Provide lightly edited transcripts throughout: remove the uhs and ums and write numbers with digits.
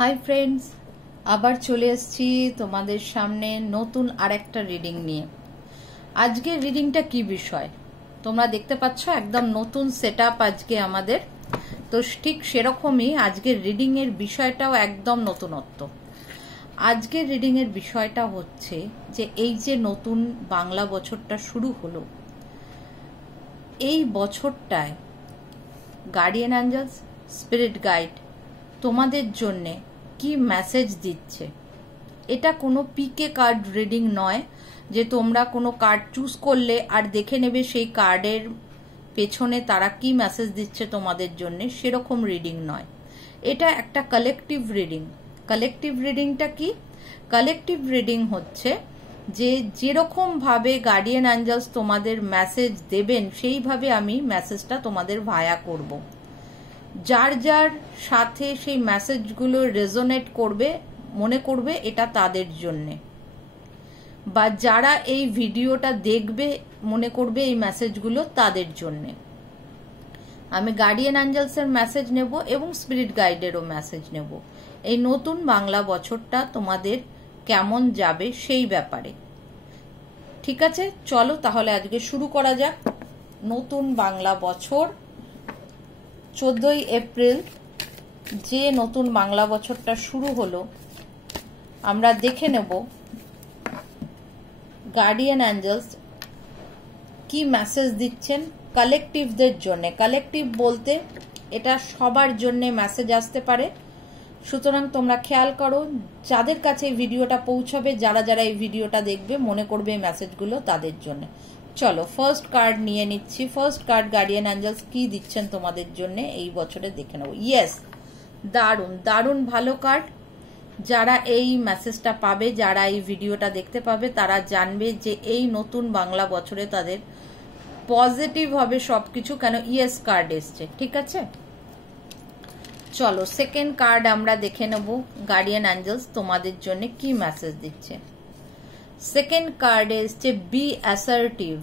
Hi friends, আবার চলে এসেছি তোমাদের সামনে নতুন আরেকটা রিডিং নিয়ে। আজকের রিডিংটা কি বিষয় তোমরা দেখতে পাচ্ছ, একদম নতুন সেটআপ আজকে আমাদের। তো ঠিক সেরকমই আজকের রিডিং এর বিষয়টাও একদম নতুনত্ব। আজকের রিডিং এর বিষয়টা হচ্ছে যে এই যে নতুন বাংলা বছরটা শুরু হলো, এই বছরটায় গার্ডিয়ান অ্যাঞ্জেলস, স্পিরিট গাইড তোমাদের জন্যে কি মেসেজ দিচ্ছে। এটা কোনো পিকে কার্ড রিডিং নয় যে তোমরা কোনো কার্ড চুজ করলে আর দেখে নেবে সেই কার্ডের পেছনে তারা কি মেসেজ দিচ্ছে তোমাদের জন্য, সেরকম রিডিং নয়। এটা একটা কালেকটিভ রিডিং। কালেকটিভ রিডিংটা কি? কালেকটিভ রিডিং হচ্ছে যে যেরকম ভাবে গার্ডিয়ান অ্যাঞ্জেলস তোমাদের মেসেজ দেবেন সেইভাবে আমি মেসেজটা তোমাদের ভায়া করব। যার যার সাথে সেই মেসেজগুলো রেজোনেট করবে, মনে করবে এটা তাদের জন্যে, বা যারা এই ভিডিওটা দেখবে মনে করবে এই মেসেজগুলো তাদের জন্যে। আমি গার্ডিয়ান অ্যাঞ্জেলসের মেসেজ নেব এবং স্পিরিট গাইডেরও মেসেজ নেব এই নতুন বাংলা বছরটা তোমাদের কেমন যাবে সেই ব্যাপারে। ঠিক আছে, চলো তাহলে আজকে শুরু করা যাক। নতুন বাংলা বছর 14ই এপ্রিল যে নতুন বাংলা বছরটা শুরু হলো, আমরা দেখে নেব গার্ডিয়ান অ্যাঞ্জেলস কি মেসেজ দিচ্ছেন কালেকটিভদের জন্য। কালেকটিভ বলতে এটা সবার জন্য মেসেজ আসতে পারে, সুতরাং তোমরা খেয়াল করো যাদের কাছে এই ভিডিওটা পৌঁছাবে, যারা যারা এই ভিডিওটা দেখবে মনে করবে এই মেসেজগুলো তাদের জন্য। চলো ফার্স্ট কার্ড নিয়ে নিচ্ছি। ফার্স্ট কার্ড গার্ডিয়ান অ্যাঞ্জেলস কি দিচ্ছেন তোমাদের জন্য এই বছরে দেখে নেব। ইয়েস, দারুণ দারুণ ভালো কার্ড। যারা এই মেসেজটা পাবে, যারা এই ভিডিওটা দেখতে পাবে, তারা জানবে যে এই নতুন বাংলা বছরে তাদের পজিটিভ হবে সবকিছু, কেন ইয়েস কার্ড এসছে। ঠিক আছে, চলো সেকেন্ড কার্ড আমরা দেখে নেব গার্ডিয়ান অ্যাঞ্জেলস তোমাদের জন্য কি মেসেজ দিচ্ছে। সেকেন্ড কার্ড এসছে বি অ্যাসার্টিভ।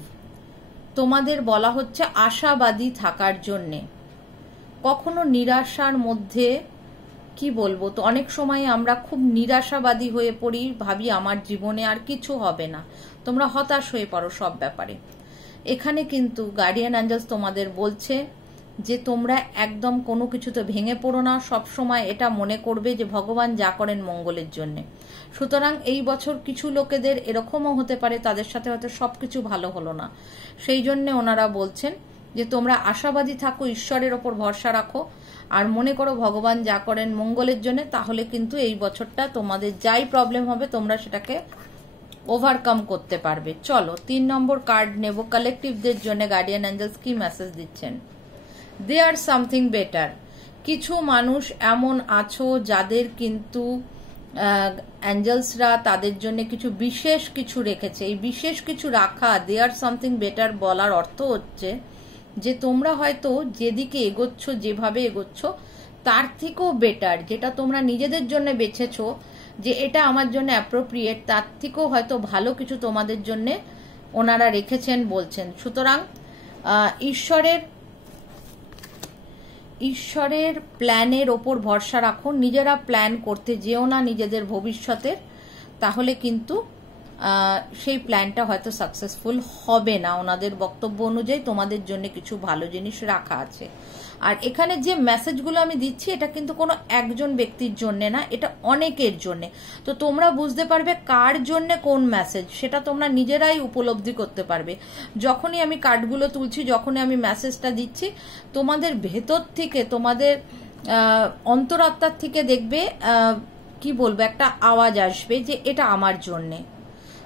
তোমাদের বলা হচ্ছে আশাবাদী থাকার জন্যে। কখনো নিরাশার মধ্যে, কি বলবো, তো অনেক সময় আমরা খুব নিরাশাবাদী হয়ে পড়ি, ভাবি আমার জীবনে আর কিছু হবে না, তোমরা হতাশ হয়ে পড়ো সব ব্যাপারে। এখানে কিন্তু গার্ডিয়ান অ্যাঞ্জেলস তোমাদের বলছে যে তোমরা একদম কোনো কিছুতে ভেঙে পড়ো না, সবসময় এটা মনে করবে যে ভগবান যা করেন মঙ্গলের জন্য। সুতরাং এই বছর কিছু লোকেদের এরকমও হতে পারে তাদের সাথে হয়তো সবকিছু ভালো হলো না, সেই জন্য ওনারা বলছেন যে তোমরা আশাবাদী থাকো, ঈশ্বরের ওপর ভরসা রাখো, আর মনে করো ভগবান যা করেন মঙ্গলের জন্য। তাহলে কিন্তু এই বছরটা তোমাদের যাই প্রবলেম হবে তোমরা সেটাকে ওভারকাম করতে পারবে। চলো 3 নম্বর কার্ড নেব কালেকটিভদের জন্য গার্ডিয়ান অ্যাঞ্জেলস কি মেসেজ দিচ্ছেন। দে আর সামথিং বেটার। কিছু মানুষ এমন আছো যাদের কিন্তু অ্যাঞ্জেলসরা তাদের জন্য কিছু বিশেষ কিছু রেখেছে। এই বিশেষ কিছু রাখা, দে আর সামথিং বেটার বলার অর্থ হচ্ছে যে তোমরা হয়তো যেদিকে এগোচ্ছ, যেভাবে এগোচ্ছ তার থেকেও বেটার, যেটা তোমরা নিজেদের জন্য বেছেছো যে এটা আমার জন্য অ্যাপ্রোপ্রিয়েট, তার থেকেও হয়তো ভালো কিছু তোমাদের জন্য ওনারা রেখেছেন বলছেন। সুতরাং ঈশ্বরের প্ল্যানের ওপর ভরসা রাখো, নিজেরা প্ল্যান করতে যেও না নিজেদের ভবিষ্যতের, তাহলে কিন্তু সেই প্ল্যানটা হয়তো সাকসেসফুল হবে না। ওনাদের বক্তব্য অনুযায়ী তোমাদের জন্য কিছু ভালো জিনিস রাখা আছে। আর এখানে যে মেসেজগুলো আমি দিচ্ছি এটা কিন্তু কোনো একজন ব্যক্তির জন্য না, এটা অনেকের জন্য। তো তোমরা বুঝতে পারবে কার জন্য কোন মেসেজ, সেটা তোমরা নিজেরাই উপলব্ধি করতে পারবে। যখনই আমি কার্ডগুলো তুলছি, যখনই আমি মেসেজটা দিচ্ছি, তোমাদের ভেতর থেকে, তোমাদের অন্তরাত্মার থেকে দেখবে কি বলবো, একটা আওয়াজ আসবে যে এটা আমার জন্যে।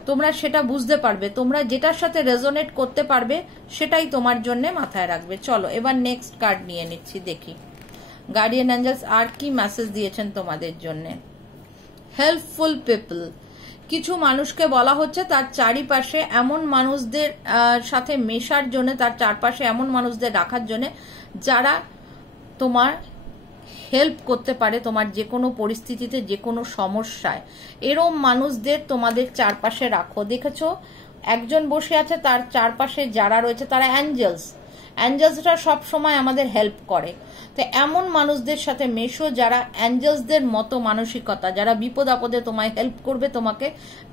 তোমরা সেটা বুঝতে পারবে, তোমরা যেটার সাথে রেজোনেট করতে পারবে সেটাই তোমার জন্য মাথায় রাখবে। চলো এবার নেক্সট কার্ড নিয়ে নিচ্ছি, দেখি গার্ডিয়ান অ্যাঞ্জেলস আর কি মেসেজ দিয়েছেন তোমাদের জন্য। Helpful people. কিছু মানুষকে বলা হচ্ছে তার চারিপাশে এমন মানুষদের সাথে মেশার জন্য, তার চারপাশে এমন মানুষদের রাখার জন্য যারা তোমার হেল্প করতে পারে তোমার যে কোনো পরিস্থিতিতে, যে কোনো সমস্যায়। এরম মানুষদের তোমাদের চারপাশে রাখো। দেখেছো একজন বসে আছে, তার চারপাশে যারা রয়েছে তারা অ্যাঞ্জেলস, অ্যাঞ্জেলসরা সব সময় আমাদের হেল্প করে। তো এমন মানুষদের সাথে মেশো যারা অ্যাঞ্জেলসদের মতো মানসিকতা, যারা বিপদ আপদে তোমায় হেল্প করবে, তোমাকে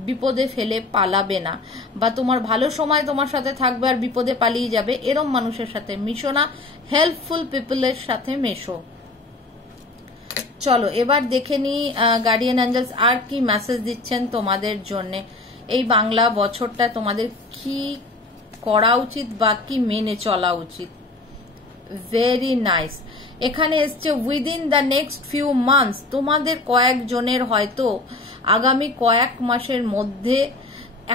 বিপদে ফেলে পালাবে না, বা তোমার ভালো সময় তোমার সাথে থাকবে আর বিপদে পালিয়ে যাবে, এরম মানুষের সাথে মিশো না, হেল্পফুল পিপলের সাথে মেশো। চলো এবার দেখে নি গার্ডিয়ান অ্যাঞ্জেলস আর কি মেসেজ দিচ্ছেন তোমাদের জন্য। এই বাংলা বছরটা তোমাদের কি করা উচিত বা কি মেনে চলা উচিত। Very nice. এখানে এসছে within the next few months, তোমাদের কয়েকজনের হয়তো আগামী কয়েক মাসের মধ্যে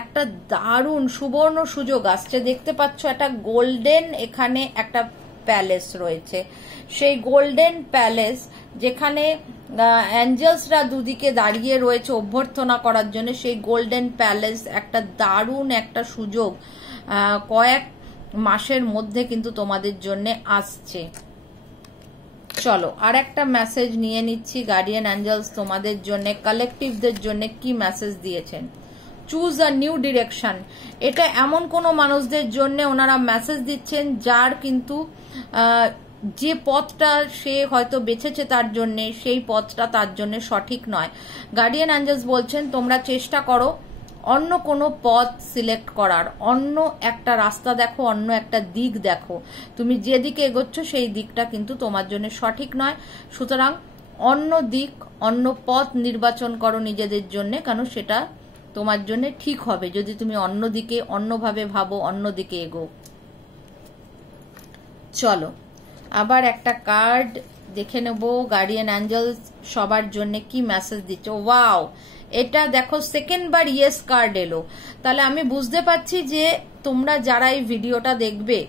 একটা দারুণ সুবর্ণ সুযোগ আসছে। দেখতে পাচ্ছ একটা গোল্ডেন এখানে একটা প্যালেস রয়েছে, সেই গোল্ডেন প্যালেস যেখানে অ্যাঞ্জেলসরা দুদিকে দাঁড়িয়ে রয়েছে অভ্যর্থনা করার জন্য, সেই গোল্ডেন প্যালেস একটা দারুণ একটা সুযোগ কয়েক মাসের মধ্যে কিন্তু তোমাদের জন্য আসছে। চলো আর একটা মেসেজ নিয়ে নিচ্ছি। গার্ডিয়ান অ্যাঞ্জেলস তোমাদের জন্য, কালেকটিভদের জন্য কি মেসেজ দিয়েছেন। Choose a new direction. এটা এমন কোন মানুষদের জন্য ওনারা মেসেজ দিচ্ছেন যার কিন্তু যে পথটা সে হয়তো বেছেছে তার জন্য, সেই পথটা তার জন্য সঠিক নয়। গার্ডিয়ান অ্যাঞ্জেলস বলছেন তোমরা চেষ্টা করো অন্য কোনো পথ সিলেক্ট করার, অন্য একটা রাস্তা দেখো, অন্য একটা দিক দেখো। তুমি যেদিকে এগোচ্ছ সেই দিকটা কিন্তু তোমার জন্য সঠিক নয়, সুতরাং অন্য দিক, অন্য পথ নির্বাচন করো নিজেদের জন্য, কারণ সেটা তোমার জন্য ঠিক হবে যদি তুমি অন্য দিকে, অন্যভাবে ভাবো, অন্য দিকে এগো। চলো আবার একটা কার্ড দেখে নেব গার্ডিয়ান অ্যাঞ্জেলস সবার জন্য কি মেসেজ দিচ্ছে। ওয়াও, এটা দেখো সেকেন্ড বার ইয়েস কার্ড এলো। তাহলে আমি বুঝতে পারছি যে তোমরা যারা এই ভিডিওটা দেখবে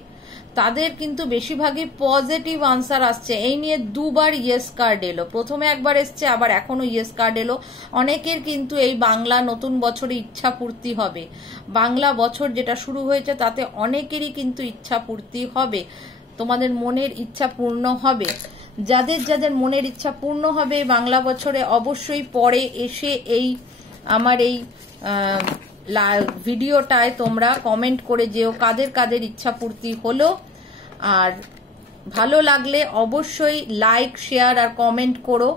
তাদের কিন্তু বেশিরভাগই পজিটিভ আনসার আসছে। এই নিয়ে দুবার ইয়েস কার্ড এলো, প্রথমে একবার এসছে, আবার এখনো ইয়েস কার্ড এলো। অনেকের কিন্তু এই বাংলা নতুন বছরে ইচ্ছা পূর্তি হবে। বাংলা বছর যেটা শুরু হয়েছে তাতে অনেকেরই কিন্তু ইচ্ছা পূর্তি হবে, তোমাদের মনের ইচ্ছা পূর্ণ হবে। যাদের যাদের মনের ইচ্ছা পূর্ণ হবে বাংলা বছরে অবশ্যই পরে এসে এই আমার এই ভিডিওটায় তোমরা কমেন্ট করে যেও কাদের কাদের ইচ্ছা পূর্তি হলো। আর ভালো লাগলে অবশ্যই লাইক, শেয়ার আর কমেন্ট করো,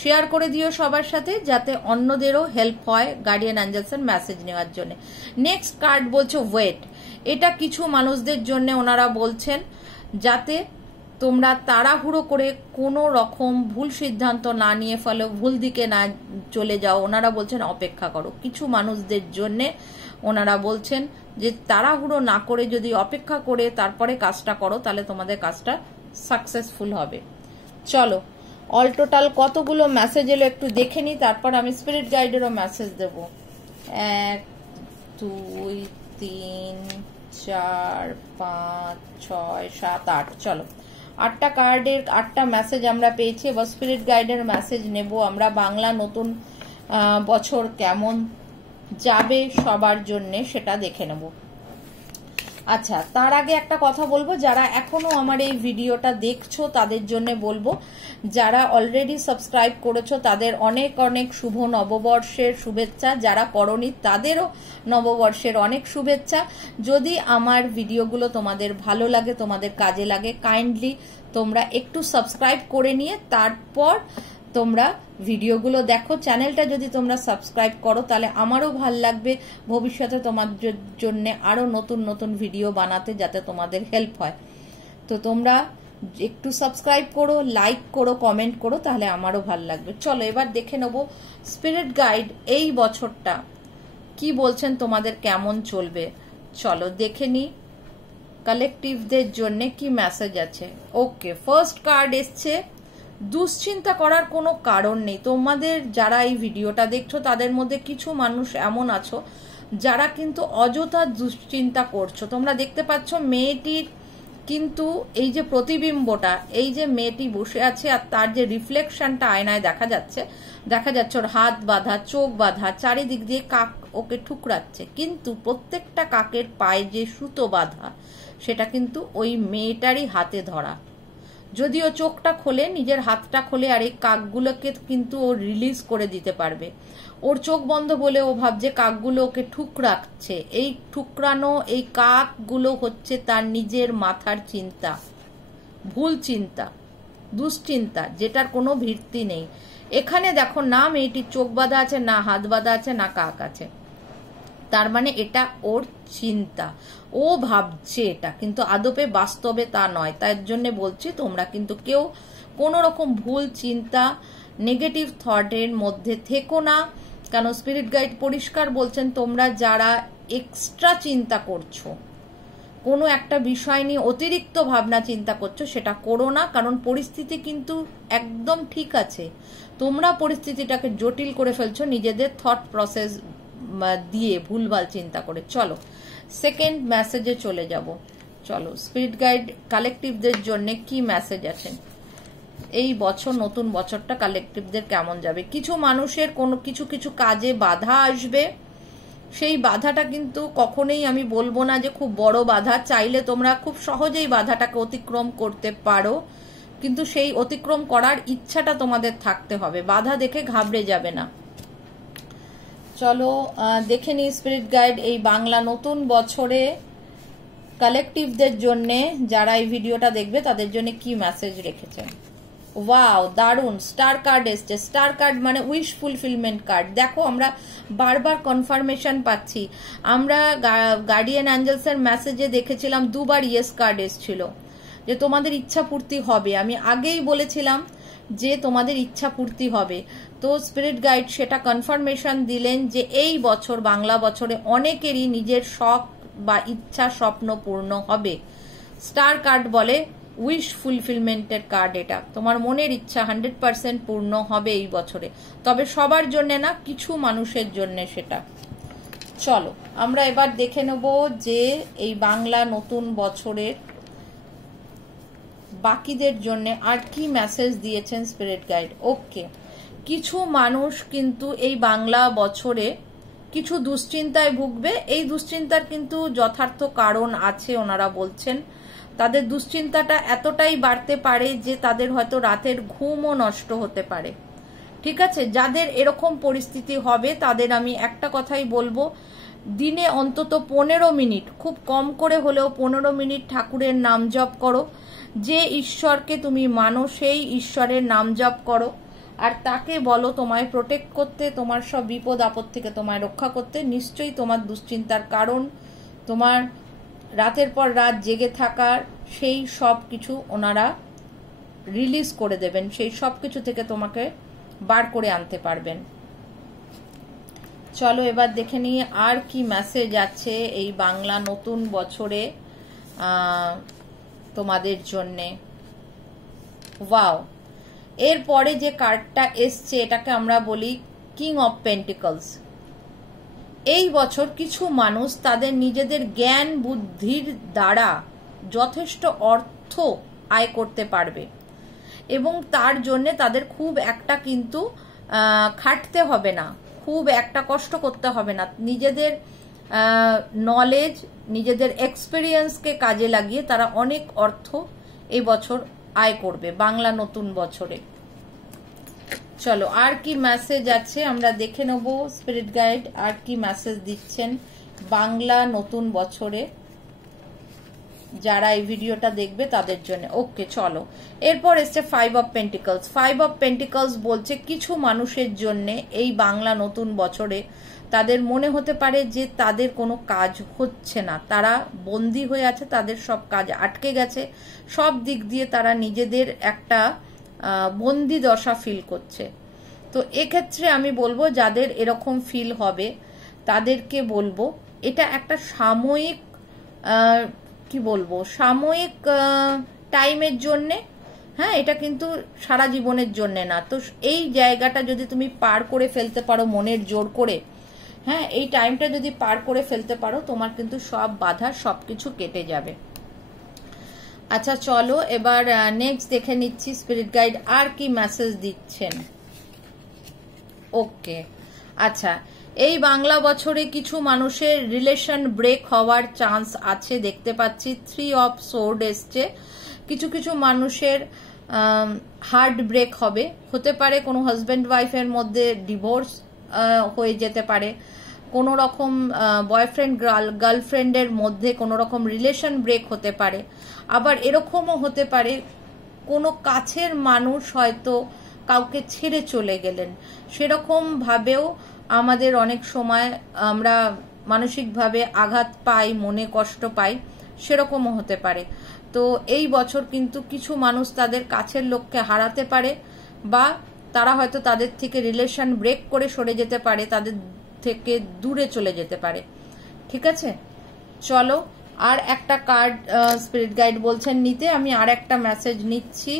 শেয়ার করে দিও সবার সাথে, যাতে অন্যদেরও হেল্প হয় গার্ডিয়ান অ্যাঞ্জেলসের মেসেজ নেওয়ার জন্য। নেক্সট কার্ড বলছে ওয়েট। এটা কিছু মানুষদের জন্য ওনারা বলছেন যাতে তোমরা তাড়াহুড়ো করে কোনো রকম ভুল সিদ্ধান্ত না নিয়ে ফেলো, ভুল দিকে না চলে যাও। ওনারা বলছেন অপেক্ষা করো। কিছু মানুষদের জন্য ওনারা বলছেন যে তাড়াহুড়ো না করে যদি অপেক্ষা করে তারপরে কাজটা করো তাহলে তোমাদের কাজটা সাকসেসফুল হবে। চলো অল টোটাল কতগুলো মেসেজ এলো একটু দেখে নি, তারপর আমি স্পিরিট গাইডেরও মেসেজ দেব। 1 2 3 4 5 6 7 8। চলো 8টা কার্ডের 8টা মেসেজ আমরা পেয়েছি। এবার স্পিরিট গাইডের মেসেজ নেব আমরা। বাংলা নতুন বছর কেমন যাবে সবার জন্য সেটা দেখে নেব। আচ্ছা, তার আগে একটা কথা বলবো, যারা এখনো আমার এই ভিডিওটা দেখছো তাদের জন্য বলবো, যারা অলরেডি সাবস্ক্রাইব করেছো তাদের অনেক অনেক শুভ নববর্ষের শুভেচ্ছা, যারা করনি তাদেরও নববর্ষের অনেক শুভেচ্ছা। যদি আমার ভিডিওগুলো তোমাদের ভালো লাগে, তোমাদের কাজে লাগে, কাইন্ডলি তোমরা একটু সাবস্ক্রাইব করে নিয়ে তারপর তোমরা ভিডিওগুলো দেখো। চ্যানেলটা যদি তোমরা সাবস্ক্রাইব করো তাহলে আমারও ভাল লাগবে ভবিষ্যতে তোমাদের জন্য আরো নতুন নতুন ভিডিও বানাতে, যাতে তোমাদের হেল্প হয়। তো তোমরা একটু সাবস্ক্রাইব করো, লাইক করো, কমেন্ট করো, তাহলে আমারও ভাল লাগবে। চলো এবার দেখে নেব স্পিরিট গাইড এই বছরটা কি বলছেন, তোমাদের কেমন চলবে। চলো দেখে নি কালেকটিভদের জন্য কি মেসেজ আছে। ওকে, ফার্স্ট কার্ড এসছে দুশ্চিন্তা করার কোনো কারণ নেই। তোমাদের যারা এই ভিডিওটা দেখছো তাদের মধ্যে কিছু মানুষ এমন আছো যারা কিন্তু অযথা দুশ্চিন্তা করছো। তোমরা দেখতে পাচ্ছ মেয়েটির কিন্তু এই যে প্রতিবিম্বটা, এই যে মেয়েটি বসে আছে আর তার যে রিফ্লেকশনটা আয়নায় দেখা যাচ্ছে ওর হাত বাঁধা, চোখ বাঁধা, চারিদিক দিয়ে কাক ওকে ঠুকরাচ্ছে, কিন্তু প্রত্যেকটা কাকের পায়ে যে সুতো বাঁধা সেটা কিন্তু ওই মেয়েটারই হাতে ধরা। যদিও চোখটা খোলে, নিজের হাতটা খোলে, আর এই কাকগুলোকে কিন্তু ও রিলিজ করে দিতে পারবে। ওর চোখ বন্ধ বলে ও ভাবছে কাকগুলো ওকে ঠুকরাচ্ছে। এই ঠুকরানো এই কাকগুলো হচ্ছে তার নিজের মাথার চিন্তা, ভুল চিন্তা, দুশ্চিন্তা, যেটার কোনো ভিত্তি নেই। এখানে দেখো না মেয়েটির চোখ বাঁধা আছে, না হাত বাঁধা আছে, না কাক আছে। তার মানে এটা ওর চিন্তা, ও ভাবছে এটা, কিন্তু আদপে বাস্তবে তা নয়। তার জন্য বলছি তোমরা কিন্তু কেউ কোনো রকম ভুল চিন্তা, নেগেটিভ থটের মধ্যে থেকো না। কেন স্পিরিট গাইড পরিষ্কার বলছেন তোমরা যারা এক্সট্রা চিন্তা করছো, কোনো একটা বিষয় নিয়ে অতিরিক্ত ভাবনা চিন্তা করছো, সেটা করো না। কারণ পরিস্থিতি কিন্তু একদম ঠিক আছে, তোমরা পরিস্থিতিটাকে জটিল করে ফেলছো নিজেদের থট প্রসেস দিয়ে, ভুলভাল চিন্তা করে। চলো সেকেন্ড মেসেজে চলে যাব। চলো স্পিরিট গাইড কালেকটিভদের জন্য কি মেসেজ আছে এই বছর, নতুন বছরটা কালেকটিভদের কেমন যাবে। কিছু মানুষের কোনো কিছু কিছু কাজে বাধা আসবে, সেই বাধাটা কিন্তু কখনোই আমি বলবো না যে খুব বড় বাধা। চাইলে তোমরা খুব সহজেই বাধাটাকে অতিক্রম করতে পারো, কিন্তু সেই অতিক্রম করার ইচ্ছাটা তোমাদের থাকতে হবে। বাধা দেখে ঘাবড়ে যাবে না। চলো দেখে নিই স্পিরিট গাইড এই বাংলা নতুন বছরে কালেকটিভদের জন্য, যারা এই ভিডিওটা দেখবে তাদের জন্য কি মেসেজ রেখেছেন। ওয়াও, দারুন, স্টার কার্ড এসছে। স্টার কার্ড মানে উইশ ফুলফিলমেন্ট কার্ড। দেখো আমরা বারবার কনফার্মেশন পাচ্ছি। আমরা গার্ডিয়ান অ্যাঞ্জেলস এর মেসেজে দেখেছিলাম দুবার ইয়েস কার্ড এসছিল, যে তোমাদের ইচ্ছা পূর্তি হবে। আমি আগেই বলেছিলাম যে তোমাদের ইচ্ছা পূর্তি হবে। তো স্পিরিট গাইড সেটা কনফার্মেশন দিলেন যে এই বছর, বাংলা বছরে অনেকেরই নিজের শখ বা ইচ্ছা স্বপ্ন পূর্ণ হবে। স্টার কার্ড বলে উইশ ফুলফিলমেন্টের কার্ড। এটা তোমার মনের ইচ্ছা 100% পূর্ণ হবে এই বছরে, তবে সবার জন্য না, কিছু মানুষের জন্য সেটা। চলো আমরা এবার দেখে নেব যে এই বাংলা নতুন বছরের বাকিদের জন্য আর কি মেসেজ দিয়েছেন স্পিরিট গাইড। ওকে, কিছু মানুষ কিন্তু এই বাংলা বছরে কিছু দুশ্চিন্তায় ভুগবে। এই দুশ্চিন্তার কিন্তু যথার্থ কারণ আছে, ওনারা বলছেন। তাদের দুশ্চিন্তাটা এতটাই বাড়তে পারে যে তাদের হয়তো রাতের ঘুমও নষ্ট হতে পারে। ঠিক আছে, যাদের এরকম পরিস্থিতি হবে তাদের আমি একটা কথাই বলবো, দিনে অন্তত 15 মিনিট, খুব কম করে হলেও 15 মিনিট ঠাকুরের নাম জপ করো। যে ঈশ্বরকে তুমি মানো সেই ঈশ্বরের নাম জপ করো, আর তাকে বলো তোমায় প্রোটেক্ট করতে, তোমার সব বিপদ আপদ থেকে তোমায় রক্ষা করতে। নিশ্চয়ই তোমার দুশ্চিন্তার কারণ, তোমার রাতের পর রাত জেগে থাকার সেই সব কিছু ওনারা রিলিজ করে দেবেন, সেই সব কিছু থেকে তোমাকে বার করে আনতে পারবেন। চলো এবার দেখে নিই আর কি মেসেজ আছে এই বাংলা নতুন বছরে তোমাদের জন্যে। ওয়াও, এরপরে যে কার্ডটা এসছে এটাকে আমরা বলি কিং অফ পেন্টিকলস। এই বছর কিছু মানুষ তাদের নিজেদের জ্ঞান বুদ্ধির দ্বারা যথেষ্ট অর্থ আয় করতে পারবে, এবং তার জন্য তাদের খুব একটা কিন্তু খাটতে হবে না, খুব একটা কষ্ট করতে হবে না। নিজেদের নলেজ, নিজেদের এক্সপিরিয়েন্সকে কাজে লাগিয়ে তারা অনেক অর্থ এই বছর আয় করবে বাংলা নতুন বছরে। চলো আর কি মেসেজ আছে আমরা দেখে নেব। স্পিরিট গাইড আর কি মেসেজ দিচ্ছেন বাংলা নতুন বছরে যারা এই ভিডিওটা দেখবে তাদের জন্য। ওকে চলো, এরপর এসছে 5 অফ পেন্টিকলস। 5 অফ পেন্টিকলস বলছে কিছু মানুষের জন্য এই বাংলা নতুন বছরে তাদের মনে হতে পারে যে তাদের কোনো কাজ হচ্ছে না, তারা বন্দী হয়ে আছে, তাদের সব কাজ আটকে গেছে, সব দিক দিয়ে তারা নিজেদের একটা বন্দি দশা ফিল করছে। তো এক্ষেত্রে আমি বলবো যাদের এরকম ফিল হবে তাদেরকে বলবো এটা একটা সাময়িক কি বলবো, সাময়িক টাইমের জন্যে। হ্যাঁ, এটা কিন্তু সারা জীবনের জন্য না। তো এই জায়গাটা যদি তুমি পার করে ফেলতে পারো মনের জোর করে, হ্যাঁ এই টাইমটা যদি পার করে ফেলতে পারো, তোমার কিন্তু সব বাধা সবকিছু কেটে যাবে। আচ্ছা চলো এবার নেক্সট দেখে নিচ্ছি স্পিরিট গাইড আর কি মেসেজ দিচ্ছেন। ওকে, আচ্ছা এই বাংলা বছরে কিছু মানুষের রিলেশন ব্রেক হওয়ার চান্স আছে দেখতে পাচ্ছি। 3 অফ সোর্ড এসছে। কিছু কিছু মানুষের হার্ট ব্রেক হবে, হতে পারে কোনো হাজব্যান্ড ওয়াইফের মধ্যে ডিভোর্স হয়ে যেতে পারে, কোনো রকম বয়ফ্রেন্ড গার্লফ্রেন্ডের মধ্যে কোনো রকম রিলেশন ব্রেক হতে পারে। আবার এরকমও হতে পারে কোনো কাছের মানুষ হয়তো কাউকে ছেড়ে চলে গেলেন, সেরকম ভাবেও আমাদের অনেক সময় আমরা মানসিকভাবে আঘাত পাই, মনে কষ্ট পাই, সেরকমও হতে পারে। তো এই বছর কিন্তু কিছু মানুষ তাদের কাছের লোককে হারাতে পারে, বা তারা হয়তো তাদের থেকে রিলেশন ব্রেক করে সরে যেতে পারে, তাদের থেকে দূরে চলে যেতে পারে। ঠিক আছে, চলো আর একটা কার্ড স্পিরিট গাইড বলছেন নিতে, আমি আর একটা মেসেজ নিচ্ছি।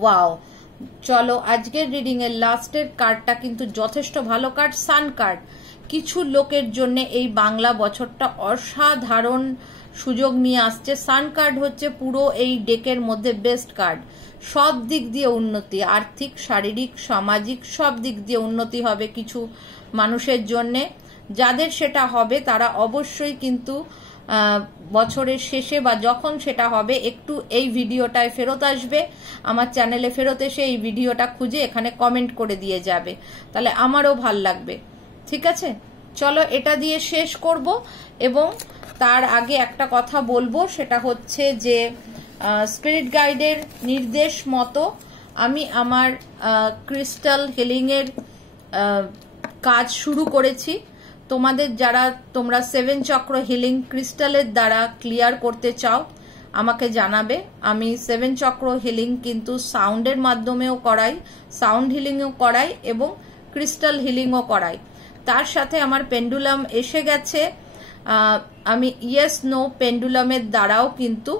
ওয়াও, চলো আজকের রিডিং এর লাস্টের কার্ডটা কিন্তু যথেষ্ট ভালো কার্ড, সান কার্ড। কিছু লোকের জন্য এই বাংলা বছরটা অসাধারণ সুযোগ নিয়ে আসছে। সান কার্ড হচ্ছে পুরো এই ডেকের মধ্যে বেস্ট কার্ড। সব দিক দিয়ে উন্নতি, আর্থিক, শারীরিক, সামাজিক সব দিক দিয়ে উন্নতি হবে কিছু মানুষের জন্যে। যাদের সেটা হবে তারা অবশ্যই কিন্তু বছরের শেষে বা যখন সেটা হবে একটু এই ভিডিওটায় ফেরত আসবে, আমার চ্যানেলে ফেরত এসে এই ভিডিওটা খুঁজে এখানে কমেন্ট করে দিয়ে যাবে, তাহলে আমারও ভাল লাগবে। ঠিক আছে, চলো এটা দিয়ে শেষ করব। এবং তার আগে একটা কথা বলবো, সেটা হচ্ছে যে স্পিরিট গাইডের নির্দেশ মতো আমি আমার ক্রিস্টাল হিলিংয়ের কাজ শুরু করেছি। তোমাদের যারা তোমরা 7 চক্র হিলিং ক্রিস্টালের দ্বারা ক্লিয়ার করতে চাও আমাকে জানাবে। আমি 7 চক্র হিলিং কিন্তু সাউন্ডের মাধ্যমেও করাই, সাউন্ড হিলিংও করাই এবং ক্রিস্টাল হিলিংও করাই। তার সাথে আমার পেন্ডুলাম এসে গেছে, আমি ইয়েস নো পেন্ডুলামের দ্বারাও কিন্তু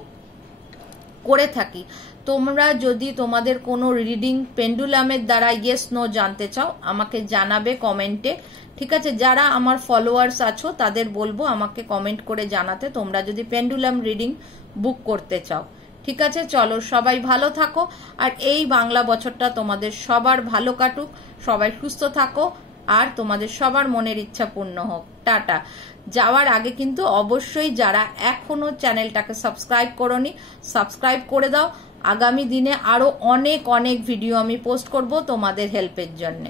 করে থাকি। তোমরা যদি তোমাদের কোনো রিডিং পেন্ডুলামের দ্বারা ইয়েস নো জানতে চাও আমাকে জানাবে কমেন্টে। ঠিক আছে, যারা আমার ফলোয়ার্স আছো তাদের বলবো আমাকে কমেন্ট করে জানাতে তোমরা যদি পেন্ডুলাম রিডিং বুক করতে চাও। ঠিক আছে, চলো সবাই ভালো থাকো, আর এই বাংলা বছরটা তোমাদের সবার ভালো কাটুক, সবাই সুস্থ থাকো, আর তোমাদের সবার মনের ইচ্ছা পূর্ণ হোক। টাটা। যাওয়ার আগে কিন্তু অবশ্যই যারা এখনো চ্যানেলটাকে সাবস্ক্রাইব করোনি সাবস্ক্রাইব করে দাও। আগামী দিনে আরো অনেক অনেক ভিডিও আমি পোস্ট করব তোমাদের হেল্পের জন্য।